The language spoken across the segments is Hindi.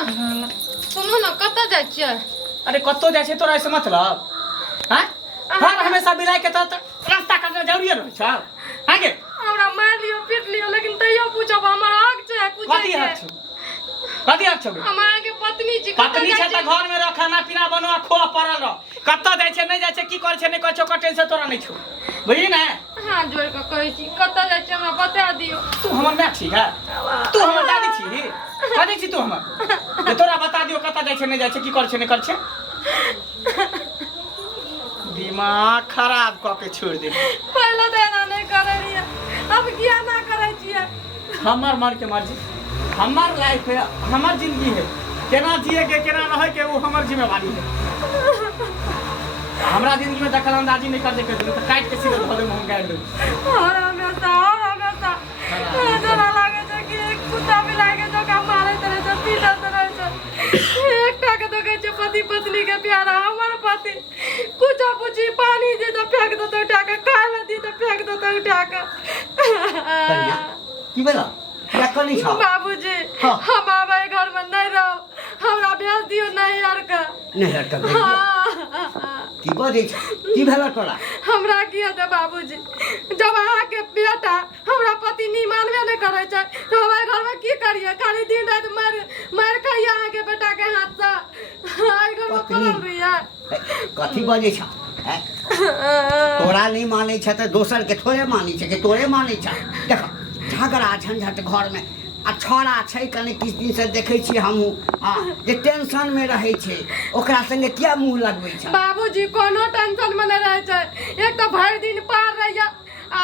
सुनो ना कत जाय छियै? अरे कत्तो जाय छै तोरा ऐसे मतलब? हां हर हमेशा बिलाइ के तो रास्ता काटना जरूरी रहै छ। आगे हमरा मार लियो पीट लियो लेकिन तैयो पूछब हमर हक छै पूछे कथी हक छै? कथी हक छै? हमार के पत्नी छी पत्नी छै त घर में रह खाना पीना बनवा खोआ पड़ल रह। कत्तो जाय छै नहीं जाय छै की करे छै नहीं करे छै ओकर टेंशन तोरा नहीं छौ। बुझी ना? हां जोड़ के कहै छी कत जाय छै हमरा बता दियो। तू हमर माय छी है? तू हमर दादी छी? कथी छी तू हमर? जे तोरा बता दियो कत जाय छै नहीं जाय छै की करे छै नहीं करे छै। दिमाग खराब क के छोड़ दे। पहले तो एना नहीं करे रिया अब किया ना करे छियै? हमर मर के मर्जी हमर लाइफ है हमर जिंदगी है केना जिए के केना रहे के वो हमर जिम्मेवारी है। हमरा जिंदगी में दखल अंदाजी नहीं कर सके तो काट के सीधे धो दे हम गाड़ दे। और हमेशा जना लागे छै कि एक कुत्ता भी लागे जो का मारे तरह से पीटा तरह से एकटा के तो कहै छै पति पत्नी के प्यारा हमर पति कुछ पूछी पानी दे तो फेंक दो तो उठा के काल दी तो फेंक दो तो उठा के। की भेला क्या करनी छ? बाबूजी हम आबै घर में नहीं रहो हमरा भेज दियो नहीं यार का नहीं हट कर की बजे छ? की भेला तोरा? हमरा की है बाबूजी जब अहाँ के बेटा हमरा पति नहीं मानबे नहीं करे छै तो हमारे घर में की करिए खाली दिन रात मार मार खाइए अहाँ के बेटा के हाथ से आई घर में पड़ल रहिए। कथी बजे छ? तोरा नहीं माने छ त दोसर के थोड़े मानी छ कि तोरे माने छ? देख झगड़ा झंझट घर में आ छोड़ा छै कने किछ दिन से देखै छी हमहू जे टेंशन में रहै छै ओकरा संगे किया मुंह लगबै छ? बाबूजी कोनो टेंशन में नहीं रहे छै एक तो भर दिन पार रहिए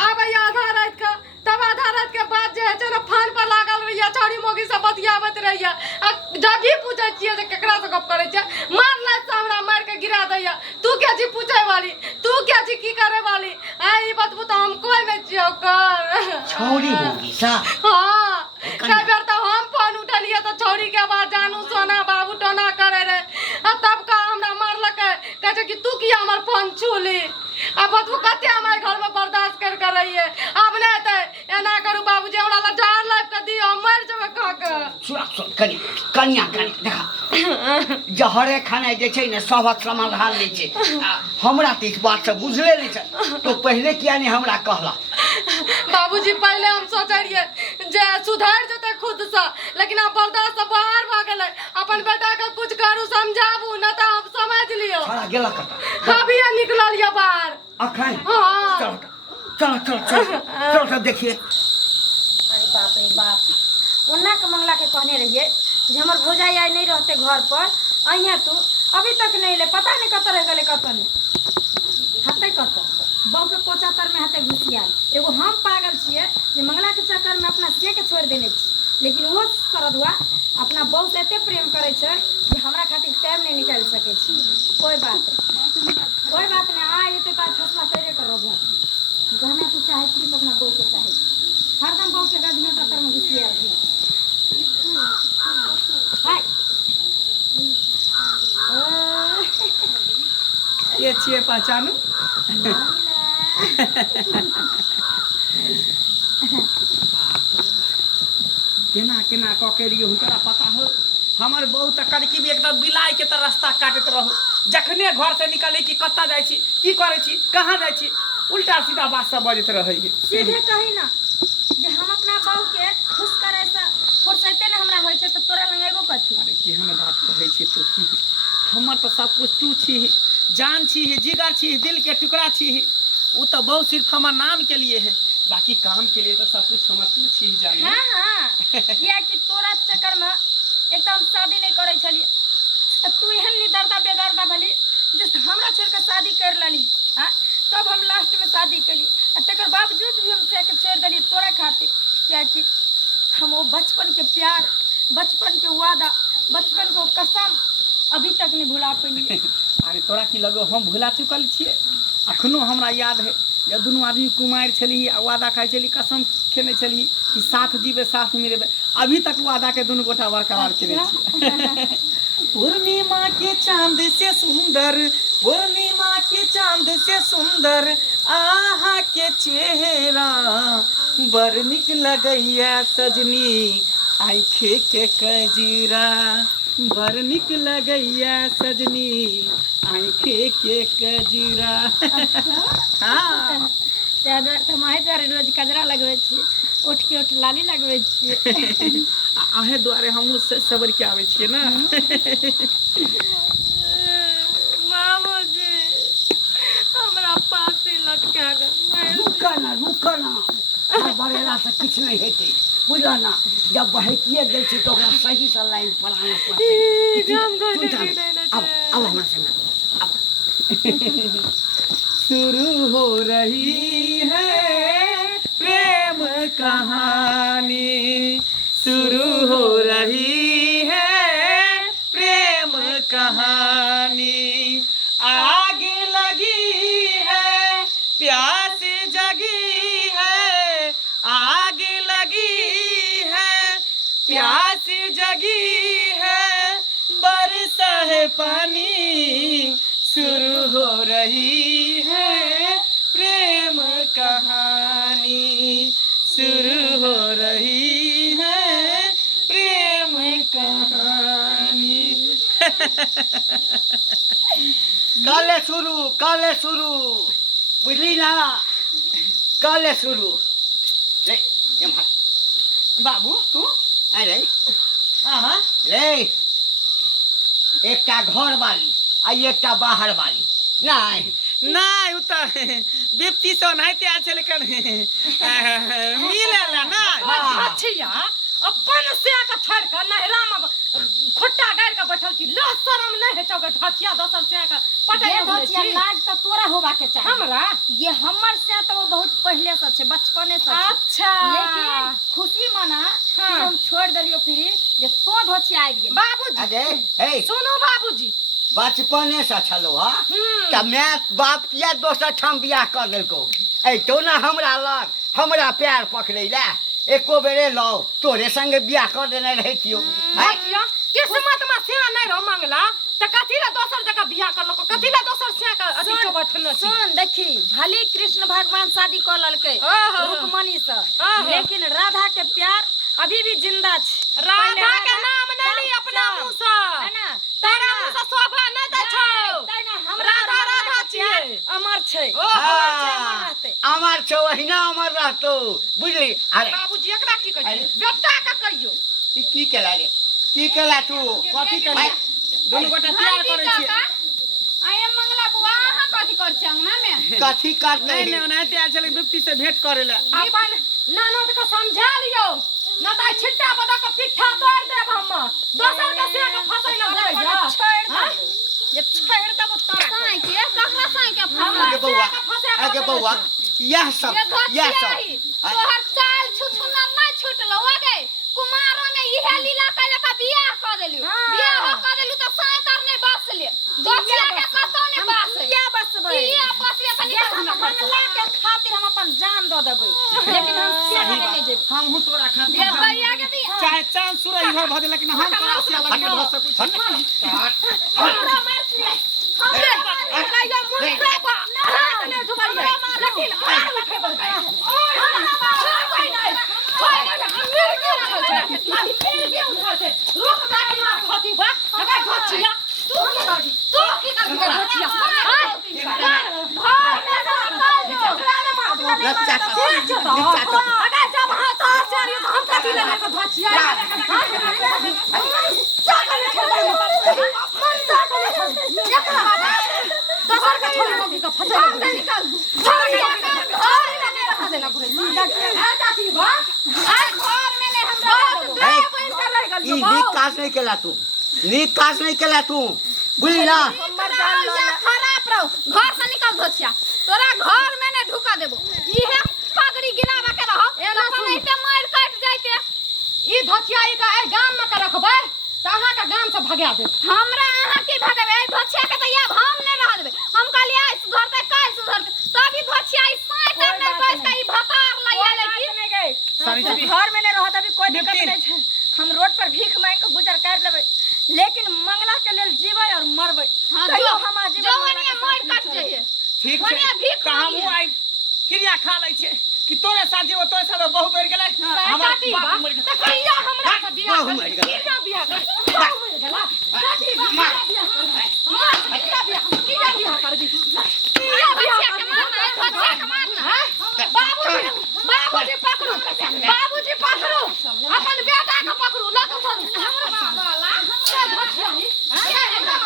आबै आधा रात का तब आधा रात के बाद जे है छै ना फोन पर लागल रहिए छोरी मोगी से बतियावत रहिए जब भी पूछे छिए जे केकरा से गप करे छै मार लात से हमरा मार के गिरा दैया तू क्या जी पूछे वाली तू क्या जी की करे वाली आई बतबू तो हम कोई नहीं छियो कर छोरी मोगी सा हां कई बार तो हम फोन उठलिए तो छोरी के आवाज जानू सोना बाबू टोना करे रे तब का हमरा मारलक कहे कि तू किया हमर फोन छूली अब बतबू कते हमारे घर में बर्दाश्त कर रही है अब नहीं ते एना करू बाबूजी हमरा ला जान लाइफ के दियो हम मर जेबे खा के। सुन कनिया देखा जहरे खाना जे छै ने सबक समाधान नहीं छै हमरा त इस बात से बुझले नहीं छै तो पहले किया नहीं हमरा कहला? बाबूजी पहले हम सोचे रहिए जे सुधर जते खुद से लेकिन अब बर्दाश्त से बाहर भ गेले अपन बेटा के कुछ करू समझाबू न त हम समझ लियो साला गेला कता अभी निकलल ये बाहर अखन हां चल देखिए। अरे बाप रे बाप ओन्ना के मंगला के कहने रहिए जे हमर भौजाई आई नहीं रहते घर पर अइया तू अभी तक नहीं ले पता नहीं कत रह गेले कत नहीं हते कत बाप के कोचा तर में हते घुसियाल एगो हम पागल छिए जे मंगला के चक्कर में अपना से के छोड़ देने छी लेकिन वो सरदुआ अपना बहू से एते प्रेम करे छै कि हमरा खातिर टाइम नहीं निकाल सके छी। कोई बात नहीं आ एते बात फैसला करे करब गहना तू चाहे छी तो अपना बहू के चाहे हरदम बहू के गजनो तर में घुसियाल थी हाय ये छिए पहचानू केना केना क के रियो हुनकरा पता हो हमर बहू त कड़की भी एकदम बिलाई के त रास्ता काटत रहो जखने घर से निकले कि कत्ता जाय छी की करे छी कहां जाय छी उल्टा सीधा बात सब बजत रहे सीधे कही ना जे हम अपना बहू के खुश करे से फुर्सते ने हमरा होय छै त तोरा लगेबो कथी? अरे की हम बात कहै छी तू हमर त सब कुछ तू छी जान छी जिगर छी दिल के टुकड़ा छी वो तो बहुत सिर्फ हमार नाम के लिए है बाकी काम के लिए तो सब कुछ हमार तू छी जान। हां किया कि तोरा चक्कर में एकदम शादी नहीं करे छलिए तू एहन निदरदा बेदरदा भली जे हमरा छोड़ के शादी कर लली हां तब हम लास्ट में शादी कली तकर बावजूद भी हम से के छोड़ देली तोरा खातिर किया कि हम वो बचपन के प्यार बचपन के वादा बचपन के कसम अभी तक नहीं भुला पेलिए। अरे तोरा की लगो हम भुला चुकल छिए अखनो हमरा याद है जब दोनों आदमी कुमार छली आ वादा खाई छली कसम खेने छली कि साथ जीवे साथ मिलेबे अभी तक वादा के दोनों गोटा बरकरार केने छिए। पूर्णिमा के चांद से सुंदर पूर्णिमा के चांद से सुंदर आहा के चेहरा बर निक लगैया सजनी आँखे के कजरा बड़ निक लगैया सजनी आँखे के कजरा। हाँ ताहि दुआरे तऽ माहे दुआरे रोज कजरा लगबै छियै, उठ के उठ लाली लगबै छियै। अहे दुआरे हमहूँ सबर के आबै छियै ना। बाबूजी हमरा पासे लटका गए। रुक ना बड़ेला से किछु नहीं हेतै, बुझल ना। जब बहकिए गेल छी तो ओकरा सही से लाइन पर आना पड़तै। अब हमरा संग अब शुरू हो रही है प्रेम कहानी, शुरू हो रही है प्रेम कहानी। आग लगी है प्यास जगी है, आग लगी है प्यास जगी है, बरसा है पानी, शुरू हो रही है प्रेम कहानी, शुरू हो रही है प्रेम कहानी। काले शुरू बुझली ना, काले शुरू। ले एम्हर बाबू तू अरे हाँ ले, एकटा घर वाली आ एकटा बाहर वाली नहीं नहीं उ तो व्यक्ति से नहीं आयल छलै कन मिलेला ना। छिया अपन से के छोड़ के नहरा में खुट्टा गाड़ के बैठल छी, लो शरम नहीं है चौके धचिया दोसर से के पटाई ये धचिया लाज तऽ तोरा होबा के चाही। हमरा ये हमर से तऽ वो बहुत पहले से छै, बचपने से छै। अच्छा लेकिन खुशी मना कि हम छोड़ देलियो फिर जे तो धचिया आबि गेल। बाबूजी अरे हे सुनो बाबूजी, बचपने से छलो हा त मैं बाप किया दोसर ठाम बियाह कर देलको। ऐतो ना हमरा लग हमरा पैर पकड़े ला, एको बेरे लो तोरे संगे बियाह कर देने रहतियो। धचिया किस्मत में से नहीं रह मंगला त कथी ला दोसर जगह बियाह करलो, कथी ला दोसर से के अथी सुन, बैठल छी। सुन देखी भले कृष्ण भगवान शादी कर ललकै ओहो। रुक्मणी से, ओहो। लेकिन राधा के प्यार अभी भी जिंदा छै। राधा के नाम नहीं ली अपना मुंह से, है ना, तेरा मुंह से शोभा नहीं दै छौ। तै ना हमरा राधा राधा छियै, अमर छै, ओ, अमर छै, अमर रहतै। अमर छो वहिना अमर रहतो, बुझली। अरे बाबूजी एकरा की कहै अरे। बेटा के कहियो की केला रे, की केला तू? कथी करे दोनों गोटा प्यार करे छियै। आये मंगला बुआ अहाँ कथी कर छै अंगना में? कथी करते नहीं नहीं नहीं आयल छलै व्यक्ति से भेंट करे ला। अपन ननद के समझा लियो, न त छिट्टा बदा के पिट्ठा तोड़ देब हम। दोसर के से के फसै न भरै जा। छोड़ दे, ये छोड़ दे वो तरसाई के ककरा साई के आगे बउआ, आगे बउआ, यह सब तोहर चाल छुछुनर नहीं छुटलो आगे कुमारो में इहे लीला कैला का बियाह क देलु, बियाह क देलु त सातर ने बसले, दोसिया के कतो ने बस या बसबै, या बसले तनी हम मंगला के खातिर हम अपन जान द देबै, लेकिन हम से नहीं जेब। हम हूँ तोरा खातिर ये भैया के दी चाहे चांद सूरज भर भजे, लेकिन हम तोरा से अलग नहीं भऽ सकै छी। हमरा मार ले हमरे कहियो मुंह से हाथ ने धुबरिया लेकिन आ उठे बोल नीक काज नहीं केला तू, नीक काज नहीं केला तू, बुझली ना। खराब रहो, घर से निकल धोछिया, तोरा घर में ने ढुका देबो, इहे पगड़ी गिरावा के रहो, नहीं ते मार काट जाइते। ई धचिया ई का गाम में के रखबै त अहाँ के गाम से भगा देत। हमरा अहाँ की भगवे धोछिया के त याब हम ने रह देबे, हम कहलिए आई सुधरते काल सुधरते, तभी धोछिया ई साइड ने बस के ई भतार लइया लेकिन नहीं गए सारी तू चीज़- घर में नहीं रहत अभी कोई दिक्कत बिल्कुल। नहीं छै, हम रोड पर भीख मांग के गुजर कर लेबै, लेकिन मंगला के लेल जीबै और मरबै। हां कहियो जो हम आजीवन जवानिया मार काट जाइए, ठीक वनिया छै भीख त मांगिए। हमहूँ आई क्रिया खा लै छै, कि तोरे साथी वो तोरे साथ बहु मर गेलै हमर चाची बा बाप मर गेलै त कहिया हमरा से बियाह बहु मर गेलै। किया बियाह कर बहु मर गेला चाची बा बियाह कर किया बियाह कर दी किया बियाह कर बाबूजी बाबूजी पकड़ो अपन बेटा के पकड़ू ना तो हमरा बाला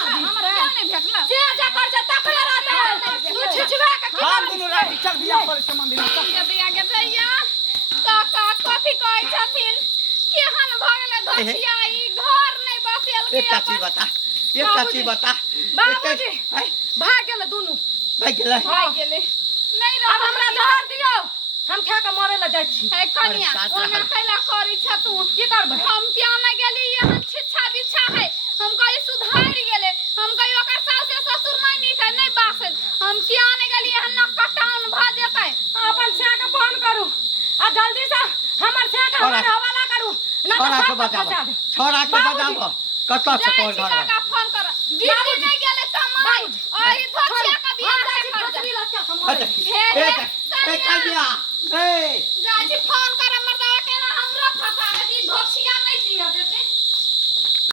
हमरा नहीं भेटला जे जा कर जा तकले रहता तू छिछवा के हम दुनु रात चल बियाह करे संबंधी ये बिया के दैया काका कथी कहै छथिन केहन भ गेलै धसिया ई घर नहीं बसेल एक चाची बता एक चाची बता बाबूजी भाग गेल दुनु भाग गेलै भाग गेलै नहीं रह अब हमरा जहर दियो हम खा के मरे ला जाइ छी है कनिया अरे साथ ओना रहल। कैला करै छ तू की करबै हम क्या न गेली यहाँ छिछा बिछा है हम कहीं सुधार गेले हम कहीं ओकर सास या ससुर नहीं नीक है नहीं बासन हम क्या न गेली यहाँ न कटाउन भ जेतै अपन छे के फोन करू आ जल्दी से हमर छे के हमर हवाला करू ना तो छोरा के सब बताबो बचा दे छोरा के बताबो कतऽ से जाय तोर छी घर काका फोन कर दीदी नहीं गेले कमाई और ई धसिया का बियाह कर अच्छा ए कर दिया ए जाय छी फोन कर